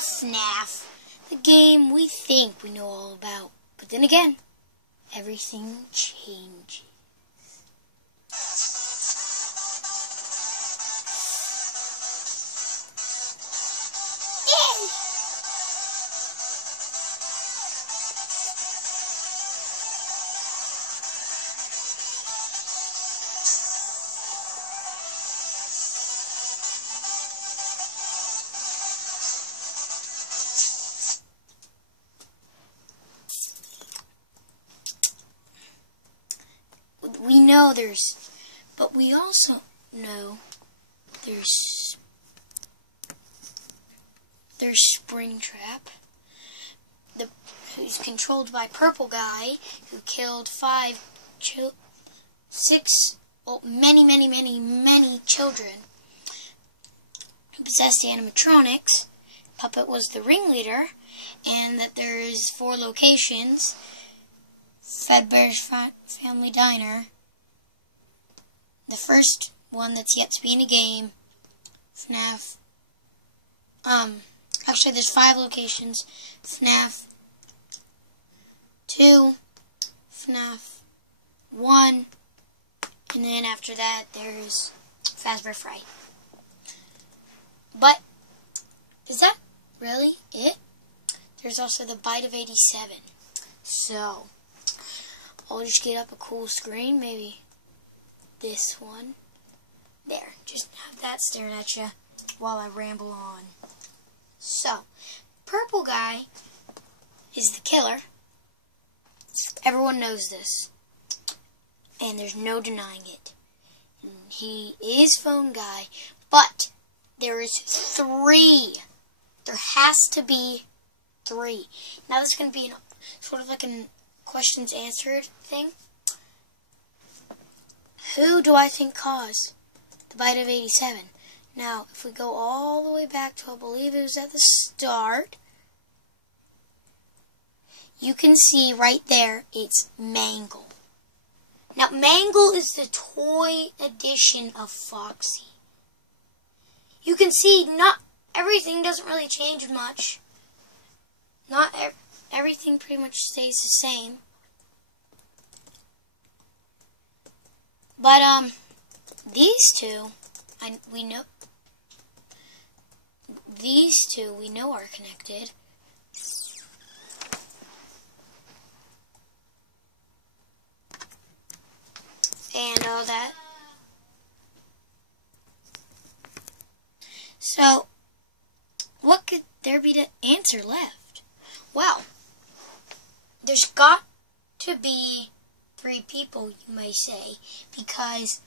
FNaF, the game we think we know all about. But then again, everything changes. We know but we also know there's Springtrap, who's controlled by Purple Guy, who killed many children, who possessed animatronics. Puppet was the ringleader, and that there's 4 locations: Fedbear's Family Diner, the first one that's yet to be in a game, FNaF. Actually, there's 5 locations: FNaF 2, FNaF 1, and then after that there's Fazbear Fright. But is that really it? There's also the Bite of 87. So I'll just get up a cool screen, maybe this one. There, just have that staring at you while I ramble on. So, Purple Guy is the killer. Everyone knows this, and there's no denying it. And he is Phone Guy, but there is 3. There has to be 3. Now this is going to be sort of like a questions answered thing. Who do I think caused the Bite of 87? Now, if we go all the way back to, I believe it was at the start, you can see right there, it's Mangle. Now, Mangle is the toy edition of Foxy. You can see not everything doesn't really change much. Not everything pretty much stays the same. But, these two, we know are connected. And all that. So, what could there be to answer left? Well, there's got to be 3 people, you may say, because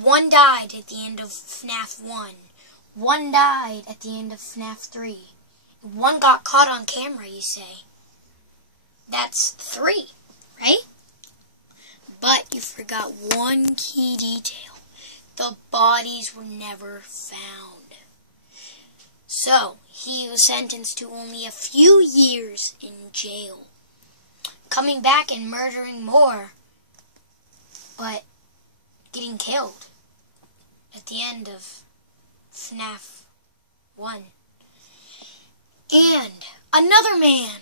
1 died at the end of FNaF 1. 1 died at the end of FNaF 3. 1 got caught on camera, you say. That's 3, right? But you forgot one key detail. The bodies were never found. So, he was sentenced to only a few years in jail, coming back and murdering more, but getting killed at the end of FNaF 1. And another man,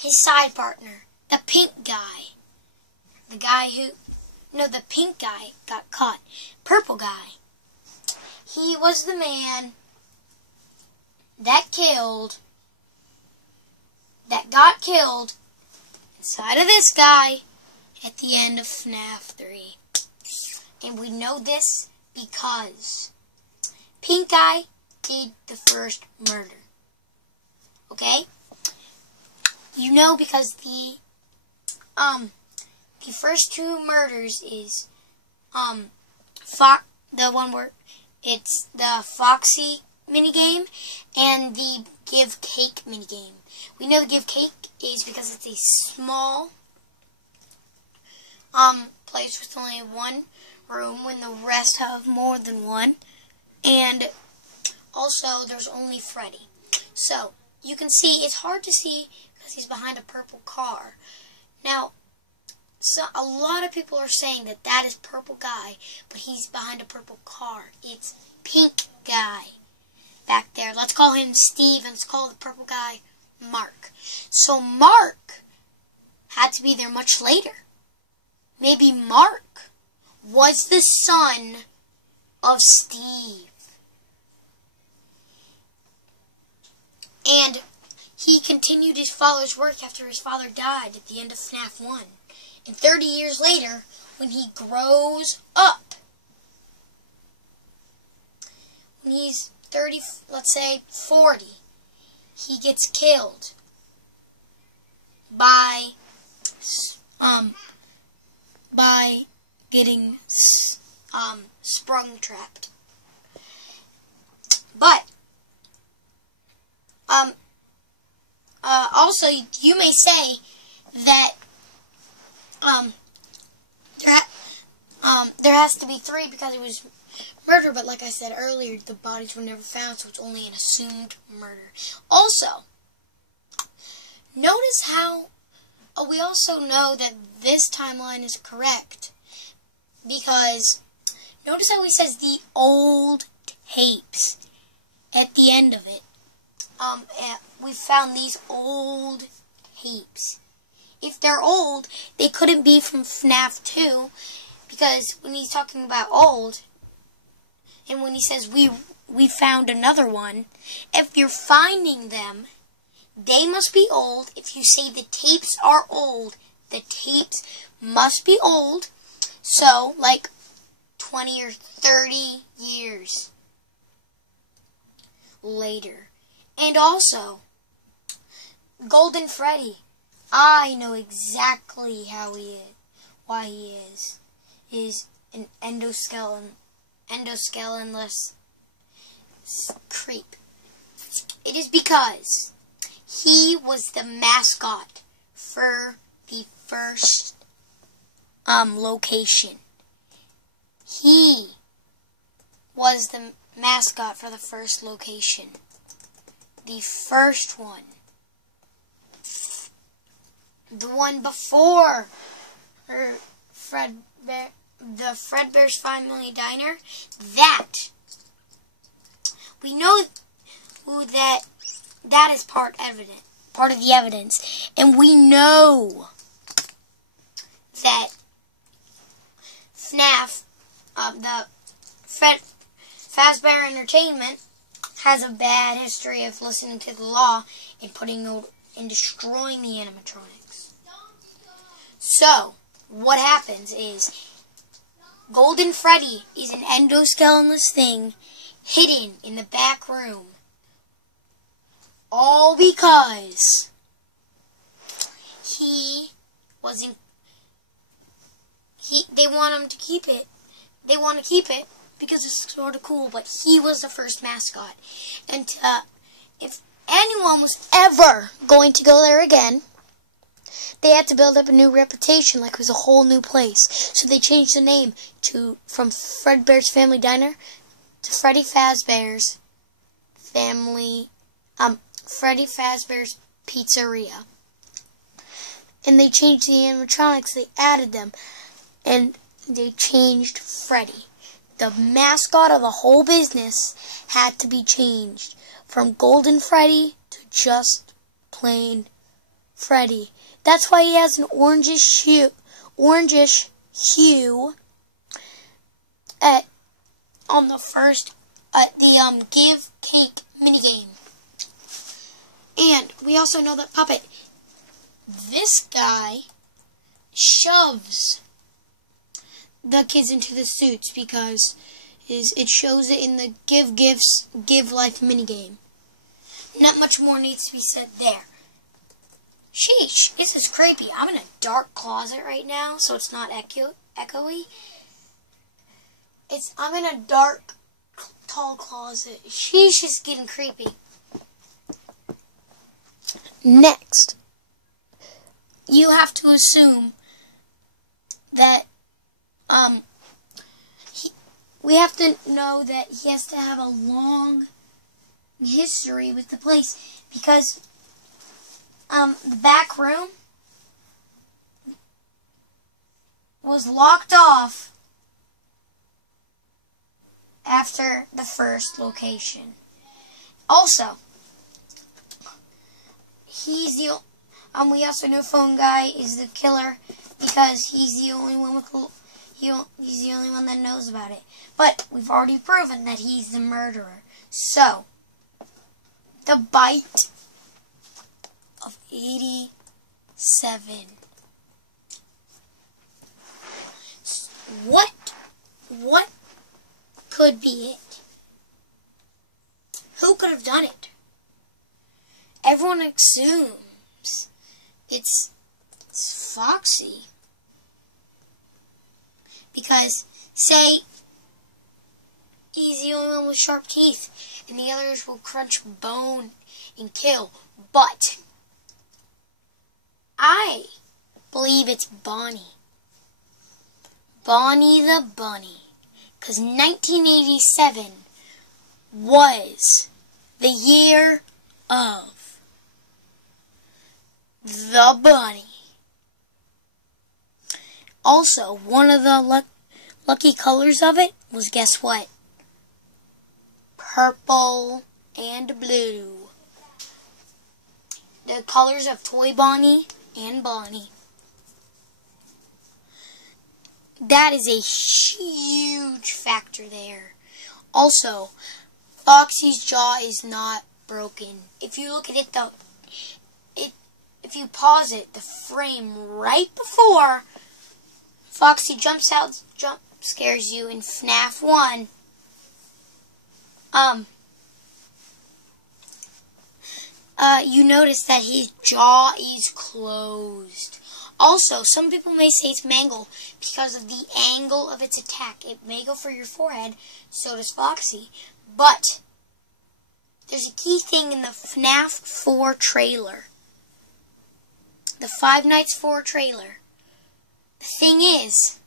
his side partner, the pink guy, the pink guy got caught. Purple Guy, he was the man that got killed inside of this guy at the end of FNaF 3. And we know this because Pink Guy did the first murder. Okay? You know, because the first 2 murders is the one where it's the Foxy minigame and the Give Cake minigame. We know the Give Cake is because it's a small place with only 1 room when the rest have more than 1. And also there's only Freddy. So you can see it's hard to see because he's behind a purple car. Now, so a lot of people are saying that is Purple Guy, but he's behind a purple car. It's Pink Guy. back there. Let's call him Steve, and let's call the purple guy Mark. So Mark had to be there much later. Maybe Mark was the son of Steve. And he continued his father's work after his father died at the end of FNaF 1. And 30 years later, when he grows up, when he's 30, let's say 40, he gets killed by getting sprung trapped. But also, you may say that there has to be 3 because it was murder, but like I said earlier, the bodies were never found, so it's only an assumed murder. Also, notice how we also know that this timeline is correct, because notice how he says the old tapes at the end of it. We found these old tapes. If they're old, they couldn't be from FNaF 2, because when he's talking about old, and when he says we found another one, if you're finding them, they must be old. If you say the tapes are old, the tapes must be old. So, like 20 or 30 years later. And also, Golden Freddy, I know exactly how he is, why he is an endoskeletonless creep. It is because he was the mascot for the first location. He was the mascot for the first location. The first one. The one before the Fredbear's Family Diner. That. We know that is part of the evidence. And we know that FNaF, the Fazbear Entertainment, has a bad history of listening to the law and destroying the animatronics. So, what happens is, Golden Freddy is an endoskeletonless thing hidden in the back room. All because they want him to keep it. They want to keep it because it's sort of cool, but he was the first mascot. And if anyone was ever going to go there again, they had to build up a new reputation like it was a whole new place. So they changed the name from Fredbear's Family Diner to Freddy Fazbear's Freddy Fazbear's Pizzeria. And they changed the animatronics, they added them, and they changed Freddy. The mascot of the whole business had to be changed from Golden Freddy to just plain Freddy. That's why he has an orangish hue on the first Give Cake minigame. And we also know that Puppet, this guy shoves the kids into the suits because it shows it in the Give Gifts, Give Life minigame. Not much more needs to be said there. Sheesh, this is creepy. I'm in a dark closet right now, so it's not echoey. I'm in a dark, tall closet. Sheesh, is getting creepy. Next, you have to assume that we have to know that he has to have a long history with the place, because the back room was locked off after the first location. Also, he's the we also know Phone Guy is the killer because he's the only one with he's the only one that knows about it. But we've already proven that he's the murderer. So, the bite of 87. What could be it? Who could have done it? Everyone assumes it's Foxy. Because, say, he's the only one with sharp teeth, and the others will crunch bone and kill. But I believe it's Bonnie. Bonnie the Bunny. Because 1987 was the year of the bunny. Also, one of the lucky colors of it was, guess what? Purple and blue. The colors of Toy Bonnie and Bonnie. That is a huge factor there. Also, Foxy's jaw is not broken. If you look at it, if you pause it, the frame right before Foxy jump scares you in FNaF 1, you notice that his jaw is closed. Also, some people may say it's Mangle because of the angle of its attack. It may go for your forehead, so does Foxy. But there's a key thing in the FNaF 4 trailer. The Five Nights 4 trailer. The thing is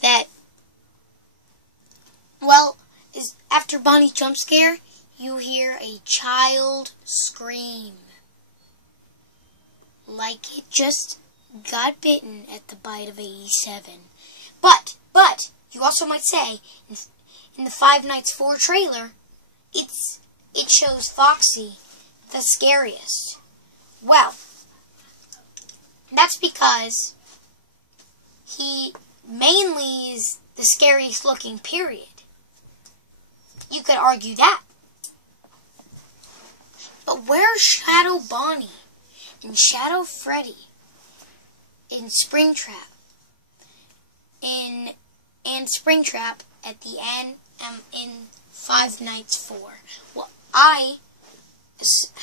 that, after Bonnie's jump scare, you hear a child scream. Like it just got bitten at the bite of 87. But, you also might say, in the Five Nights 4 trailer, it shows Foxy the scariest. Well, that's because he mainly is the scariest looking, period. You could argue that. But where's Shadow Bonnie and Shadow Freddy in Springtrap? And Springtrap at the end in Five Nights 4. Well, I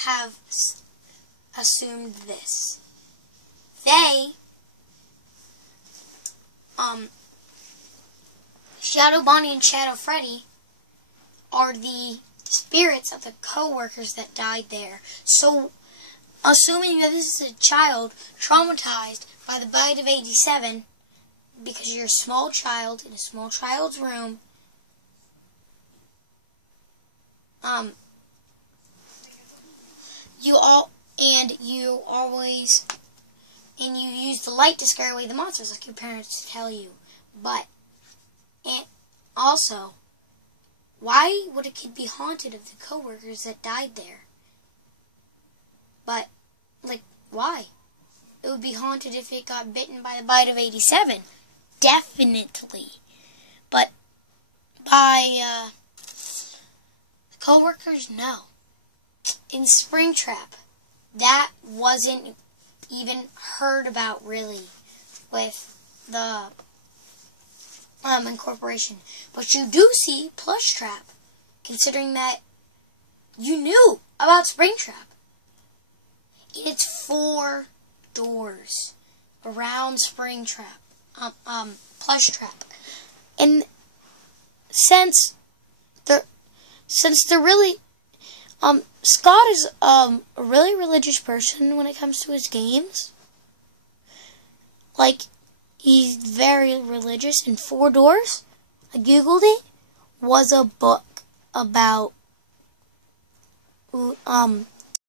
have assumed this. Shadow Bonnie and Shadow Freddy are the spirits of the co-workers that died there. So, assuming that this is a child traumatized by the bite of 87, because you're a small child in a small child's room, you use the light to scare away the monsters, like your parents tell you. And also, why would a kid be haunted of the coworkers that died there? But, why? It would be haunted if it got bitten by the bite of 87. Definitely. But by the coworkers, no. In Springtrap, that wasn't even heard about really with the incorporation. But you do see Plushtrap, considering that you knew about Springtrap. It's 4 doors around Springtrap, Plushtrap. And since they're really, Scott is a really religious person when it comes to his games. He's very religious, and 4 Doors, I googled it, was a book about